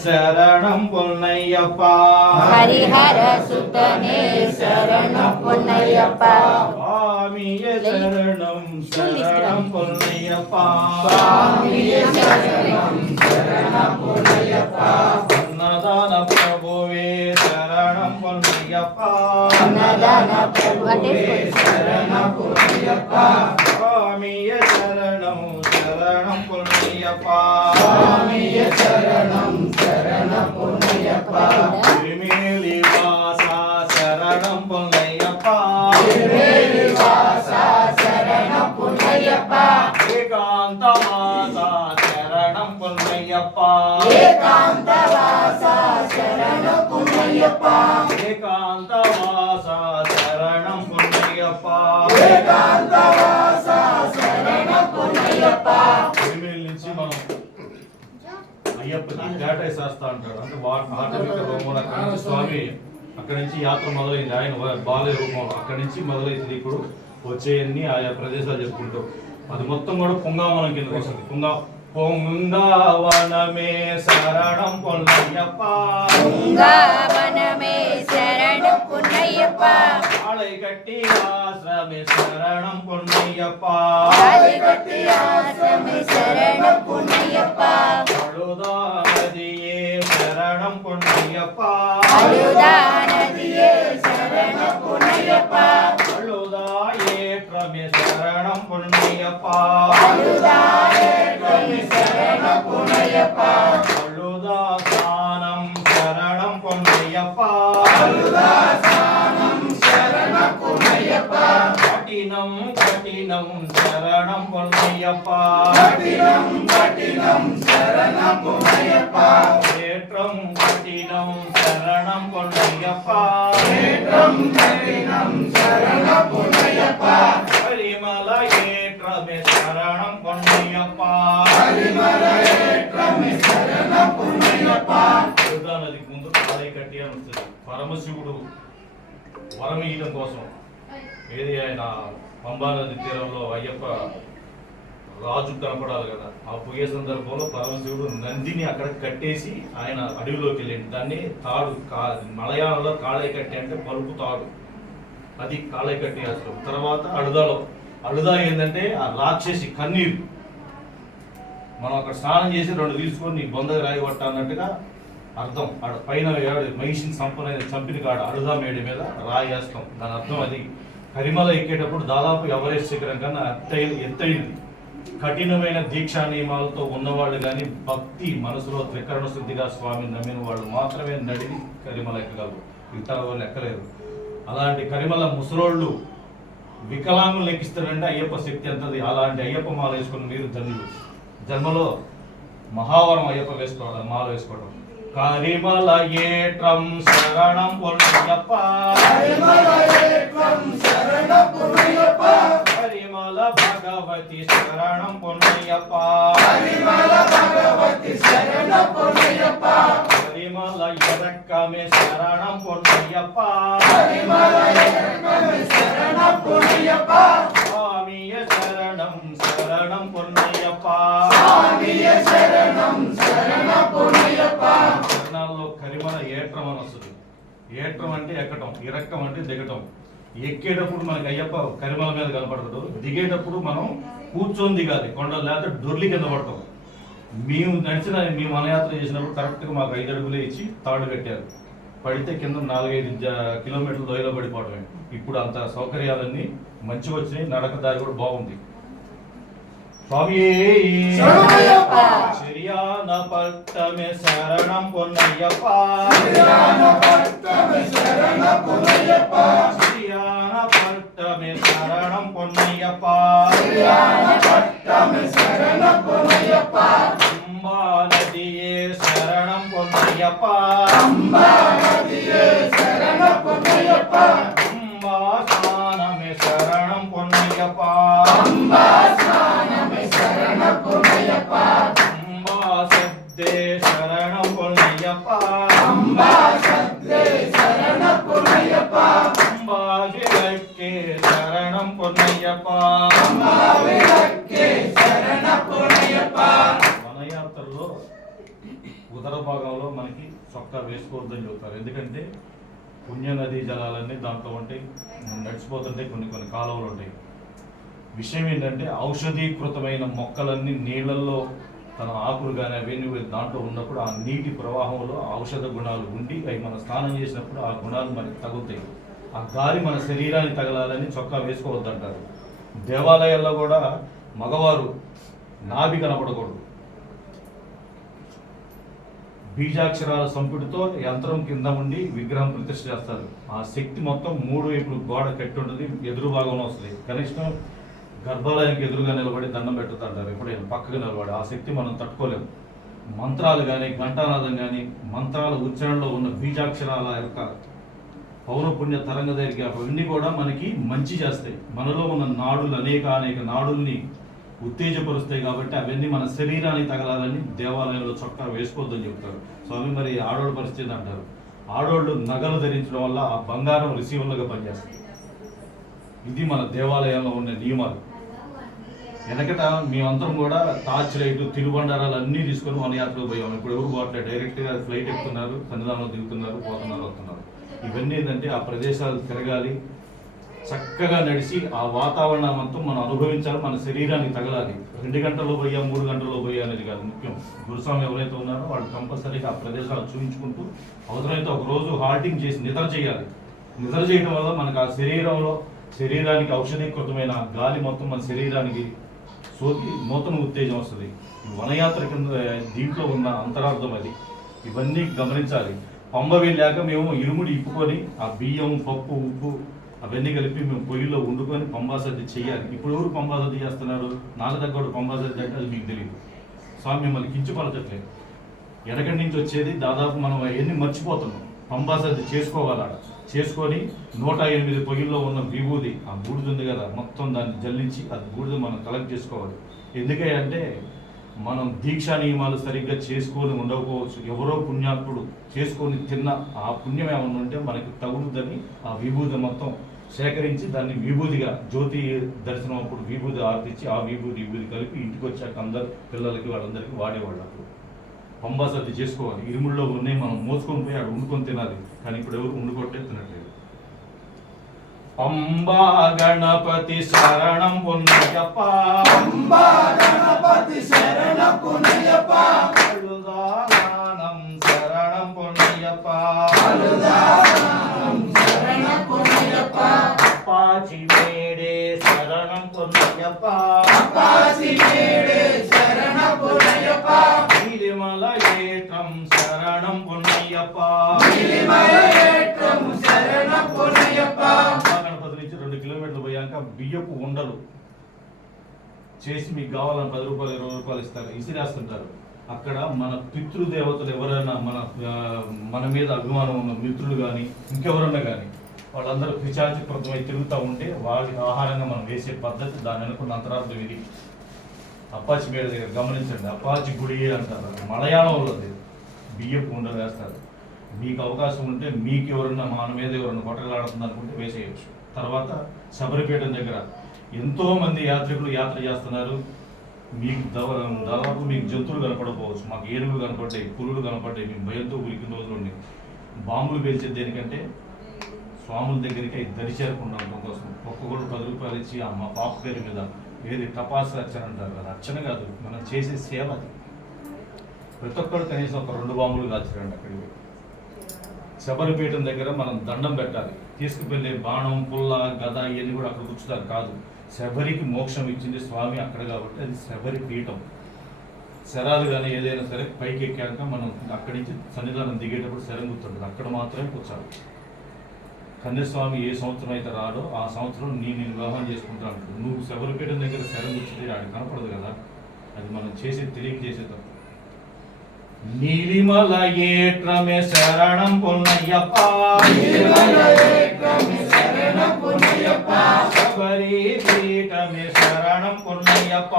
శరణం పొన్నయ్యప్ప హరిహర సుతనే శరణం పొన్నయ్యప్ప స్వామియే శరణం శరణం పొన్నయ్యప్ప అన్నదాన ప్రభువే శరణం పొన్నయ్యప్ప అన్నదాన ప్రభు అంటే స్వామియే శరణం శరణం పొన్నయ్యప్ప తిరుమేలి వాస శరణం పొన్నయ్యప్ప ఏకాంత మాస శరణం పొన్నయ్యప్ప ఏకాంతవాస శరణ పుణ్యప్ప ఏకాంత వాస శరణం పొన్నయ్యప్ప ఏకాంతవాస శరణ పుణ్యప్ప తిరుమేలి నుంచి మనం అయ్యప్పకి కేటాయిసేస్తా అంటాడు. అంటే ఆటవిక రూపంలో అక్కడి నుంచి స్వామి అక్కడి నుంచి యాత్ర మొదలైంది. ఆయన బాలయ రూపంలో అక్కడి నుంచి మొదలైతుంది ఇప్పుడు. వచ్చేయన్ని ఆయా ప్రదేశాలు చెప్పుకుంటూ. అది మొత్తం కూడా పుంగావనం కింద వస్తుంది. పుంగా పొంగావనమే శరణం పొన్నయ్యప్ప గంగావనమే శరణ పుణ్యప్ప ఆలయ కట్టి ఆశ్రమే శరణం పొన్నయ్యప్ప కాలిగట్టి ఆశ్రమే శరణ పుణ్యప్ప పొన్నయ్యప్ప అలుదా నదియే శరణ పుణ్యప్ప అழுదా ఏట్రమే శరణం పొన్నయ్యప్ప అలుదా శరణ పుణ్యప్ప అழுదా స్నానం శరణం పొన్నయ్యప్ప కఠినం కఠినం శరణం పొన్నయ్యప్ప ఏట్రం నదికి ముందు కాలయ కట్టి అని వస్తుంది పరమశివుడు వరం ఇయ్యడం కోసం ఏది ఆయన పంబా నది తీరంలో అయ్యప్ప రాజు కనపడాలి కదా. ఆ పోయే సందర్భంలో పరమశివుడు నందిని అక్కడ కట్టేసి ఆయన అడవిలోకి వెళ్ళింది దాన్ని తాడు కా మలయాళంలో కాళయ కట్టి అంటే పలుపు తాడు. అది కాళయ కట్టి అసలు తర్వాత అడుదాలో అడుదా ఏంటంటే ఆ రాక్షసి కన్నీరు. మనం అక్కడ స్నానం చేసి రెండు తీసుకొని నీ బొందగా రాయి అన్నట్టుగా అర్థం. ఆడ పైన మహిషిని సంపన చంపిన కాడ అడుదా మేడి మీద రాయేస్తాం దాని అర్థం అది. కరిమల ఎక్కేటప్పుడు దాదాపు ఎవరెస్ట్ శిఖరం కన్నా ఎత్తైన ఎత్తైనది కఠినమైన దీక్షా నియమాలతో ఉన్నవాళ్ళు కానీ భక్తి మనసులో త్రికరణ శుద్ధిగా స్వామిని నమ్మిన వాళ్ళు మాత్రమే నడిని కరిమల ఎక్కగలరు. మిగతా వాళ్ళు ఎక్కలేరు. అలాంటి కరిమల ముసలోళ్ళు వికలాంగులు లెక్కిస్తారంటే అయ్యప్ప శక్తి అంతది అలాంటి అయ్యప్ప మాల వేసుకుని మీరు ధన్యులు జన్మలో మహావరం అయ్యప్ప వేసుకోవడం మాల వేసుకోవడం. కరిమల ఏట్రం శరణం పొన్నయ్యప్ప పరిమళ భగవతి శరణం పొన్నయ్యప్ప. పరిమళ ఎరక్కమే శరణం పొన్నయ్యప్ప. స్వామియ శరణం శరణం పొన్నయ్యప్ప. శరణాల్లో కరిమల ఏట్రం అని వస్తుంది ఏట్రం అంటే ఎక్కటం? ఇరక్కం అంటే దిగటం. ఎక్కేటప్పుడు మనకి అయ్యప్ప కరిమల మీద కనపడతాడు. దిగేటప్పుడు మనం కూర్చొని దిగాలి. కొండ లేకపోతే డొర్లి కింద పడతాం. మేము నడిచిన మేము వనయాత్ర చేసినప్పుడు కరెక్ట్గా మాకు ఐదు అడుగులే ఇచ్చి తాడు కట్టారు. పడితే కింద నాలుగైదు కిలోమీటర్ల దొయ్యలో పడిపోవడమే ఇప్పుడు అంత సౌకర్యాలన్నీ మంచిగా వచ్చినాయి. నడక దారి కూడా బాగుంది. పట్టమే శరణం పొన్నయ్యప్ప! శరణ పుణ్యప్ప శరియాన పట్టమే శరణం పొన్నయ్యప్ప శరియాన పట్టమే శరణ పుణ్యప్ప అంబా నదియే శరణం పొన్నయ్యప్ప అంబా నదియే శరణ పుణ్యప్ప అంబా స్నానమే శరణం పొన్నయ్యప్ప అంబా పుణ్యప్ప వనయాత్రలో ఉదర భాగంలో మనకి చొక్కా వేసుకోవద్దని చెబుతారు ఎందుకంటే పుణ్య నదీ జలాలన్నీ దాంట్లో ఉంటాయి నడిచిపోతుంటాయి కొన్ని కొన్ని కాలువలు ఉంటాయి. విషయం ఏంటంటే ఔషధీకృతమైన మొక్కలన్నీ నీళ్ళల్లో తన ఆకులు కానీ అవన్నీ దాంట్లో ఉన్నప్పుడు ఆ నీటి ప్రవాహంలో ఔషధ గుణాలు ఉండి అవి మనం స్నానం చేసినప్పుడు ఆ గుణాలు మనకి తగులుతాయి. ఆ గాలి మన శరీరాన్ని తగలాలని చొక్కా వేసుకోవద్దంటారు. దేవాలయాల్లో కూడా మగవారు నాభి కనపడకూడదు. బీజాక్షరాల సంపుటితో యంత్రం కింద ఉండి విగ్రహం ప్రతిష్ఠ చేస్తారు. ఆ శక్తి మొత్తం మూడు వైపులు గోడ కట్టి ఉంటుంది ఎదురు భాగంలో వస్తుంది. కనిష్టం గర్భాలయానికి ఎదురుగా నిలబడి దండం పెట్టుతుంటారు. ఎప్పుడైనా పక్కకు నిలబడి ఆ శక్తి మనం తట్టుకోలేము. మంత్రాలు కానీ ఘంటానాదం కానీ మంత్రాల ఉచ్చారణలో ఉన్న బీజాక్షరాల యొక్క పౌనపుణ్య తరంగ దగ్గర అవన్నీ కూడా మనకి మంచి చేస్తాయి. మనలో ఉన్న నాడులు అనేక అనేక నాడుల్ని ఉత్తేజపరుస్తాయి కాబట్టి అవన్నీ మన శరీరానికి తగలాలని దేవాలయంలో చొక్కా వేసుకోవద్దని చెప్తారు. స్వామి మరి ఆడోళ్ళ పరిస్థితి అంటారు? ఆడోళ్ళు నగలు ధరించడం వల్ల ఆ బంగారం రిసీవర్లుగా పనిచేస్తుంది ఇది మన దేవాలయంలో ఉన్న నియమాలు. వెనకట మేమందరం కూడా టార్చ్ లైట్ తిరుబండారాలు అన్నీ తీసుకొని మన యాత్రకు పోయాం. ఇప్పుడు ఎవరు పోవట్లేదు. డైరెక్ట్గా ఫ్లైట్ ఎక్కుతున్నారు సన్నిధానంలో దిగుతున్నారు పోతున్నారు వస్తున్నారు. ఇవన్నీ ఏంటంటే ఆ ప్రదేశాలు తిరగాలి చక్కగా నడిచి ఆ వాతావరణం మొత్తం మనం అనుభవించాలి మన శరీరానికి తగలాలి. రెండు గంటల్లో పోయా మూడు గంటల్లో పోయా అనేది కాదు ముఖ్యం. గురుస్వామి ఎవరైతే ఉన్నారో వాళ్ళు కంపల్సరీగా ఆ ప్రదేశాలు చూపించుకుంటూ అవసరమైతే ఒక రోజు హాల్టింగ్ చేసి నిద్ర చేయాలి. నిద్ర చేయడం వల్ల మనకు ఆ శరీరంలో శరీరానికి ఔషధీకృతమైన గాలి మొత్తం మన శరీరానికి సోకి నూతన ఉత్తేజం వస్తుంది. ఈ వనయాత్ర కింద దీంట్లో ఉన్న అంతరార్థం అది. ఇవన్నీ గమనించాలి. పంబ వెళ్ళాక మేము ఇరుముడి ఇప్పుకొని ఆ బియ్యం పప్పు ఉప్పు అవన్నీ కలిపి మేము పొయ్యిలో వండుకొని పంబాసద్ది చేయాలి. ఇప్పుడు ఎవరు పంబా సద్ది చేస్తున్నారు? నాకు దగ్గర పంబాసద్ది అంటే అది మీకు తెలియదు స్వామి మిమ్మల్ని కించుపరచట్లేదు ఎడకడి నుంచి వచ్చేది దాదాపు మనం అవన్నీ మర్చిపోతున్నాం. పంబాసద్ది చేసుకోవాలి? ఆడ చేసుకొని నూట ఎనిమిది పొయ్యిల్లో ఉన్న విభూది ఆ బూడిద ఉంది కదా మొత్తం దాన్ని జల్లించి అది బూడిద మనం కలెక్ట్ చేసుకోవాలి. ఎందుకే అంటే మనం దీక్షా నియమాలు సరిగ్గా చేసుకొని ఉండకపోవచ్చు. ఎవరో పుణ్యాత్ముడు చేసుకొని తిన్న ఆ పుణ్యం ఏమన్నా ఉంటే మనకి తగులుదని ఆ విభూది మొత్తం సేకరించి దాన్ని విభూదిగా జ్యోతి దర్శనం అప్పుడు విభూది ఆర్తిచ్చి ఆ విభూది విభూది కలిపి ఇంటికి వచ్చాక అందరు పిల్లలకి వాళ్ళందరికీ వాడేవాళ్ళు అప్పుడు. పంబాస్ అది చేసుకోవాలి. ఇరుముల్లో ఉన్నాయి మనం మోసుకొని పోయి అక్కడ వండుకొని తినాలి. కానీ ఇప్పుడు ఎవరు వండుకొట్టే తినట్లేదు. పంబా గణపతి శరణం పొన్నయ్యప్ప పంబా శరణం పొన్నయ్యప్ప. గణపతి నుంచి రెండు కిలోమీటర్లు పోయాక బియ్యపు ఉండలు చేసి మీకు కావాలని పది రూపాయలు ఇరవై రూపాయలు ఇస్తారు ఇసిరేస్తుంటారు. అక్కడ మన పితృదేవతలు ఎవరైనా మన మన మీద అభిమానం ఉన్న మిత్రులు కానీ ఇంకెవరన్నా కానీ వాళ్ళందరూ పిచాచికృతమై తిరుగుతూ ఉంటే వాళ్ళకి ఆహారంగా మనం వేసే పద్ధతి దాని అనుకున్న అంతరార్థం ఇది. అప్పాచి పేరు దగ్గర గమనించండి. అప్పాచి గుడి అంటారు. మలయాళంలో అది. బియ్యపు ఉండలు వేస్తారు. మీకు అవకాశం ఉంటే మీకు ఎవరన్నా మన మీద ఎవరన్నా కొట్టగలాడుతుంది అనుకుంటే వేసేయచ్చు. తర్వాత శబరిపేట దగ్గర ఎంతోమంది యాత్రికులు యాత్ర చేస్తున్నారు. మీకు దవ- దాదాపు మీకు జంతువులు కనపడకపోవచ్చు. మాకు ఏనుగులు కనపడ్డాయి పులులు కనపడ్డాయి. మేము భయంతో ఉరికిన రోజులు ఉండి బాంబులు పేల్చేది దేనికంటే స్వాముల దగ్గరికి అవి దరి చేరుకున్నాం కోసం ఒక్కొక్కరు పది రూపాయలు ఇచ్చి ఆ మా పాప పేరు మీద ఏది తపాసు అర్చన అంటారు అది అర్చన కాదు మనం చేసే సేవ అది. ప్రతి ఒక్కరు కనీసం ఒక రెండు బాంబులు కాల్చరండి అక్కడికి. శబరిపీఠం దగ్గర మనం దండం పెట్టాలి. తీసుకువెళ్ళే బాణం పుల్ల గద ఇవన్నీ కూడా అక్కడ కూర్చుతారు కాదు. శబరికి మోక్షం ఇచ్చింది స్వామి అక్కడ కాబట్టి అది శబరి పీఠం. శరాలు కానీ ఏదైనా సరే పైకి ఎక్కాక మనం అక్కడి నుంచి సన్నిధానం దిగేటప్పుడు శరం గుర్తుంటుంది. అక్కడ మాత్రమే కూర్చోాలి కన్యస్వామి ఏ సంవత్సరం అయితే రాడో ఆ సంవత్సరం నీ నేను వివాహం చేసుకుంటాను అంటాడు నువ్వు శబరిపేట దగ్గర శరం గుర్తుంది ఆడ కనపడదు కదా? అది మనం చేసేది తెలియక చేసే తప్పు నీలిమల ఏట్రమే శరణం పొన్నయ్యప్ప. శబరి పీఠమే శరణం పొన్నయ్యప్ప.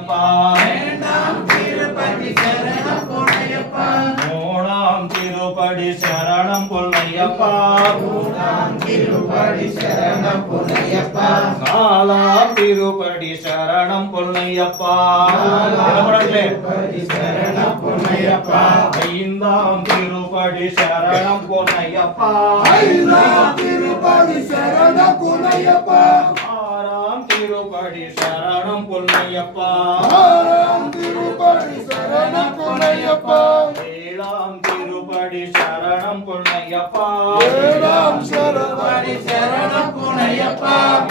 பொன்னையப்பா வேண்டாம் திருப்பதி சரண பொன்னையப்பா மூணாம் திருப்படி சரணம் பொன்னையப்பா மூணாம் திருப்பதி சரண பொன்னையப்பா நாலாம் திருப்படி சரணம் பொன்னையப்பா விடப்படவில்லை. திருப்பதி சரண பொன்னையப்பா ஐந்தாம் திருப்படி சரணம் பொன்னையப்பா ஐந்தாம் திருப்பதி சரண பொன்னையப்பா திருப்படி சரணம் பொன்னையப்பா. ஆறாம் திருப்பதி சரண பொன்னையப்பா. ஏழாம் திருப்படி சரணம் பொன்னையப்பா. ஏழாம் சரவடி சரண பொன்னையப்பா.